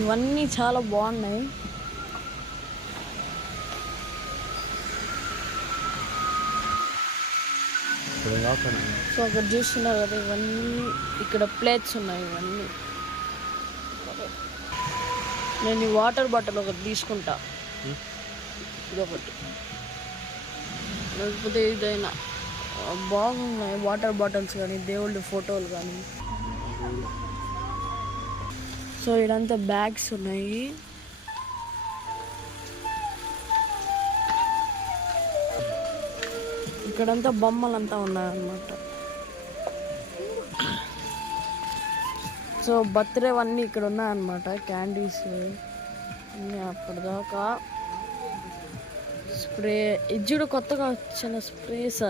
ఇవన్నీ చాలా బాగున్నాయి. సో అక్కడ చూస్తున్నారు కదా, ఇవన్నీ ఇక్కడ ప్లేట్స్ ఉన్నాయి. ఇవన్నీ నేను ఈ వాటర్ బాటిల్ ఒకటి తీసుకుంటా, ఇదొకటి, లేకపోతే ఇదైనా. బాగున్నాయి వాటర్ బాటిల్స్ కానీ, దేవుళ్ళ ఫోటోలు కానీ. సో ఇదంతా బ్యాగ్స్ ఉన్నాయి. ఇక్కడంతా బొమ్మలంతా ఉన్నాయన్నమాట. సో బర్త్డే అన్నీ ఇక్కడ ఉన్నాయన్నమాట. క్యాండీస్ అన్నీ అప్పటిదాకా. స్ప్రే, ఇది కొత్తగా వచ్చిన స్ప్రేస్.